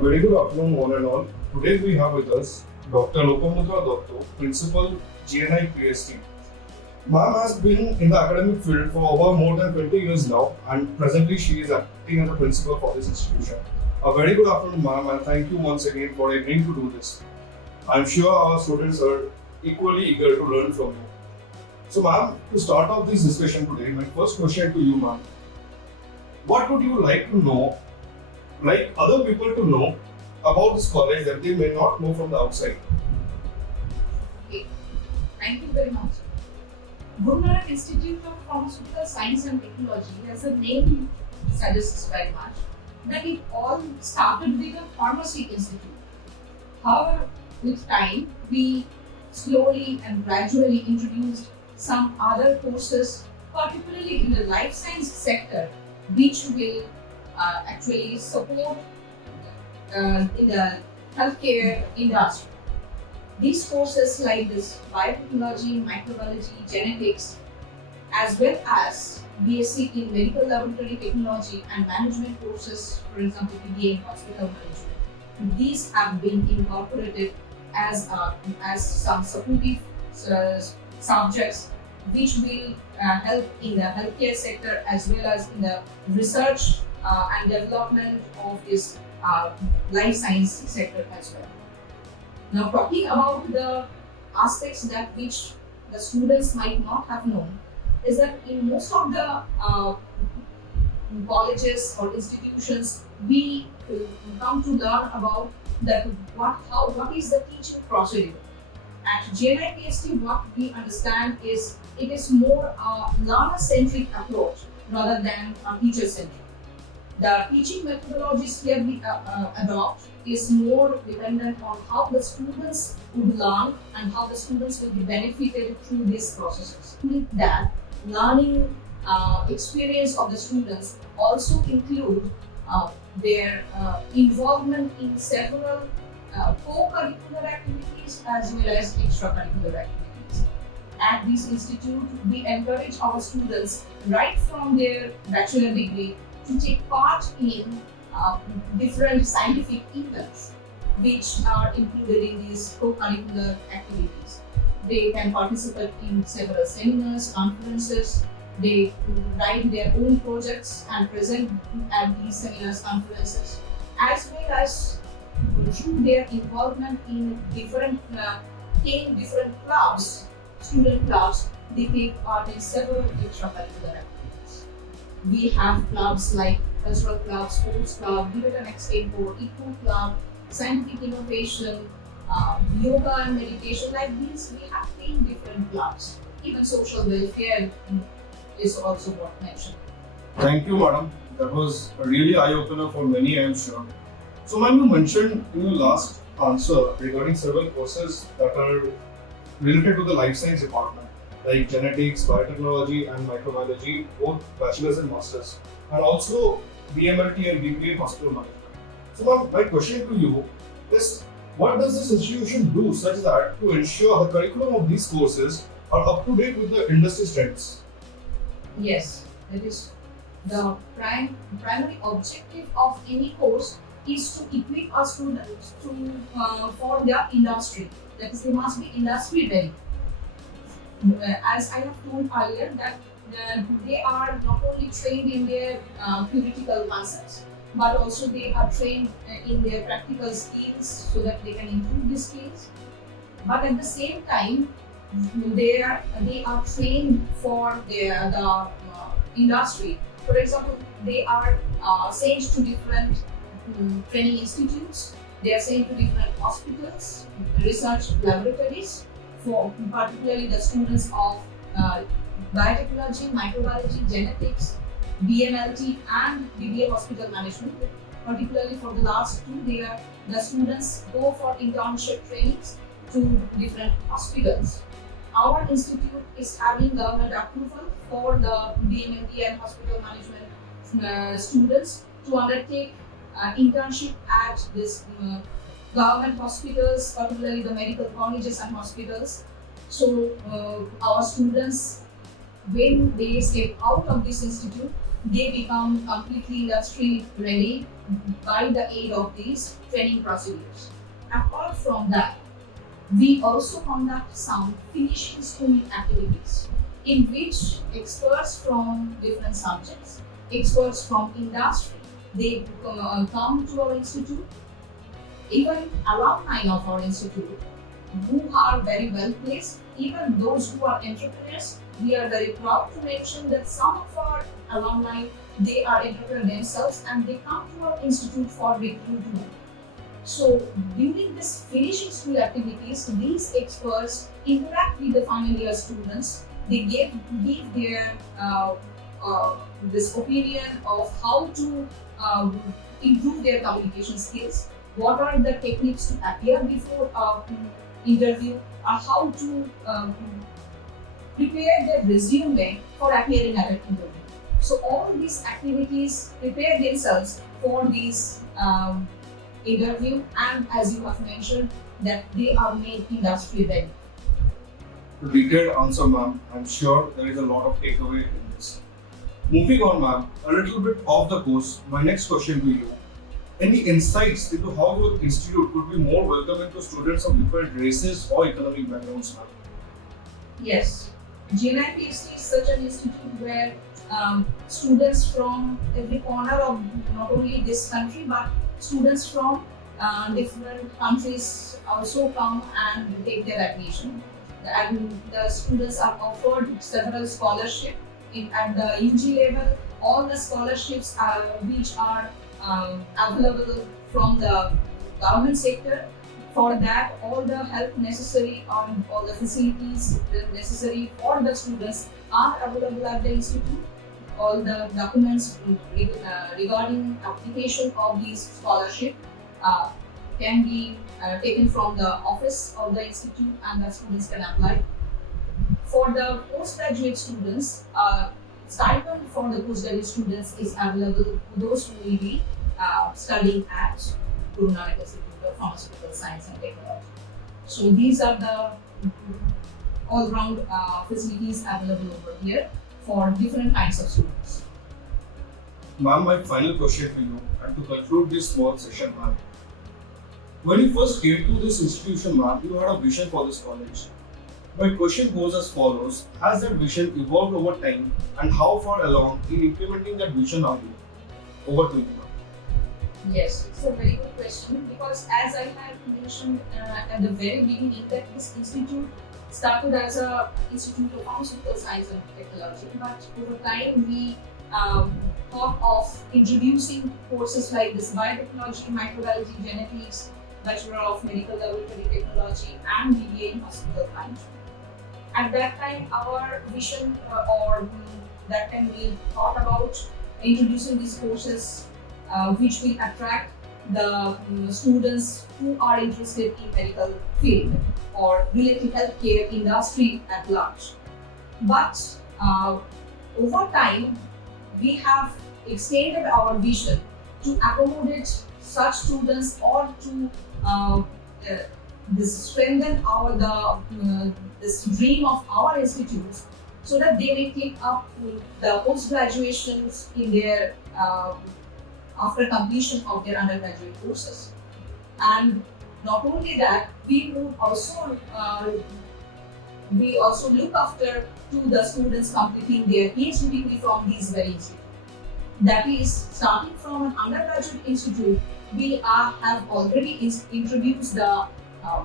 very good afternoon, one and all. Today we have with us Dr. Lopamudra Datta, Principal, GNI PST. Ma'am has been in the academic field for over more than 20 years now, and presently she is acting as a principal for this institution. A very good afternoon, ma'am, and thank you once again for agreeing to do this. I'm sure our students are equally eager to learn from you. So, ma'am, to start off this discussion today, my first question to you, ma'am, what would you like to know, like other people to know about this college that they may not know from the outside? Okay, thank you very much. Guru Nanak Institute of Pharmaceutical Science and Technology, as the name suggests very much, that it all started with a pharmacy institute. However, with time, we slowly and gradually introduced some other courses, particularly in the life science sector, which will actually support in the healthcare industry. These courses like this biotechnology, microbiology, genetics, as well as BSc in medical laboratory technology and management courses, for example, BA in hospital management. These have been incorporated as some supportive subjects which will help in the healthcare sector as well as in the research and development of this life science sector as well. Now, talking about the aspects that which the students might not have known is that in most of the colleges or institutions, we come to learn about that what is the teaching procedure. At GNI PST, what we understand is it is more a learner-centric approach rather than a teacher-centric. The teaching methodologies here we adopt is more dependent on how the students would learn and how the students will be benefited through these processes. With that, learning experience of the students also include their involvement in several co-curricular activities as well as extracurricular activities. At this institute, we encourage our students right from their bachelor degree to take part in different scientific events which are included in these co-curricular activities. They can participate in several seminars, conferences. They write their own projects and present at these seminars, conferences, as well as through their involvement in different clubs, student clubs. They take part in several extracurricular activities. We have clubs like cultural club, sports club, debate and extempo, eco club, scientific innovation, yoga and meditation. Like these, we have 10 different clubs. Even social welfare is also what mentioned. Thank you, madam. That was a really eye-opener for many, I am sure. So, ma'am, you mentioned in your last answer regarding several courses that are related to the life science department, like genetics, biotechnology, and microbiology, both bachelor's and master's, and also BMLT and BPA in hospital management. So, ma'am, my question to you is, what does this institution do such that to ensure the curriculum of these courses are up to date with the industry trends? Yes, that is the primary objective of any course is to equip our students for their industry. That is, they must be industry ready. As I have told earlier, that they are not only trained in their theoretical concepts, but also they are trained in their practical skills so that they can improve these skills. But at the same time, they are trained for the industry. For example, they are sent to different training institutes. They are sent to different hospitals, research laboratories, for particularly the students of biotechnology, microbiology, genetics, BMLT and BBA hospital management. Particularly for the last two, the students go for internship trainings to different hospitals. Our institute is having government approval for the BMLT and hospital management students to undertake internship at this government hospitals, particularly the medical colleges and hospitals. So our students, when they step out of this institute, they become completely industry ready by the aid of these training procedures. Apart from that, we also conduct some finishing school activities in which experts from different subjects, experts from industry, they come to our institute, even alumni of our institute who are very well placed, even those who are entrepreneurs. We are very proud to mention that some of our alumni, they are entrepreneurs themselves and they come to our institute for recruitment. So during this finishing school activities, these experts interact with the final year students. They give their this opinion of how to improve their communication skills, what are the techniques to appear before interview, or how to prepare their resume for appearing at an interview. So all these activities prepare themselves for these interview, and as you have mentioned, that they are made industry ready. Detailed answer, ma'am. I'm sure there is a lot of takeaway in this. Moving on, ma'am, a little bit off the course, my next question to you. Any insights into how your institute could be more welcoming to students of different races or economic backgrounds, ma'am? Yes, GNI PhD is such an institute where students from every corner of not only this country but students from different countries also come and take their admission. And the students are offered several scholarships at the UG level. All the scholarships which are available from the government sector. For that, all the help necessary and all the facilities necessary for the students are available at the institute. All the documents regarding application of these scholarship can be taken from the office of the institute, and the students can apply. For the postgraduate students, stipend for the postgraduate students is available to those who will be studying at Guru Nanak Institute of Pharmaceutical Science and Technology. So these are the all-round facilities available over here for different kinds of students. Ma'am, my final question to you, and to conclude this small session, ma'am. When you first came to this institution, ma'am, you had a vision for this college. My question goes as follows: has that vision evolved over time, and how far along in implementing that vision are you? Over to you, ma'am. Yes, it's a very good question, because as I had mentioned at the very beginning, that this institute started as an institute of pharmaceutical science and technology, but over time we thought of introducing courses like this: biotechnology, microbiology, genetics, Bachelor of Medical Laboratory Technology, and BBA in Hospital Science. At that time, our vision, that time we thought about introducing these courses which will attract the students who are interested in medical field or related healthcare industry at large. But over time, we have extended our vision to accommodate such students, or to strengthen this dream of our institutes, so that they may take up the post-graduations in their after completion of their undergraduate courses. And not only that, we also look after to the students completing their PhD degree from these very institutes. That is, starting from an undergraduate institute, we have already introduced the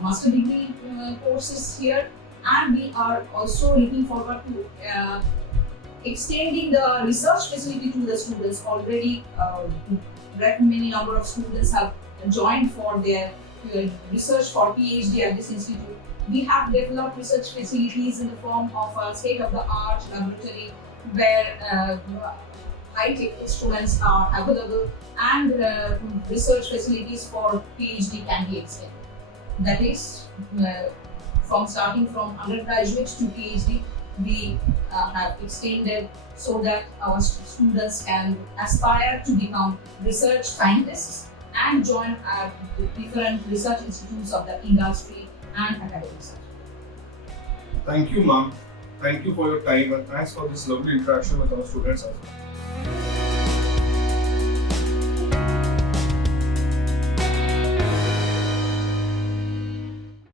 master degree courses here, and we are also looking forward to extending the research facility to the students. Already, many number of students have joined for their research for PhD at this institute. We have developed research facilities in the form of a state-of-the-art laboratory where high-tech instruments are available, and research facilities for PhD can be extended. That is, starting from undergraduate to PhD, we have extended so that our students can aspire to become research scientists and join different research institutes of the industry and academic research. Thank you, ma'am. Thank you for your time, and thanks for this lovely interaction with our students as well.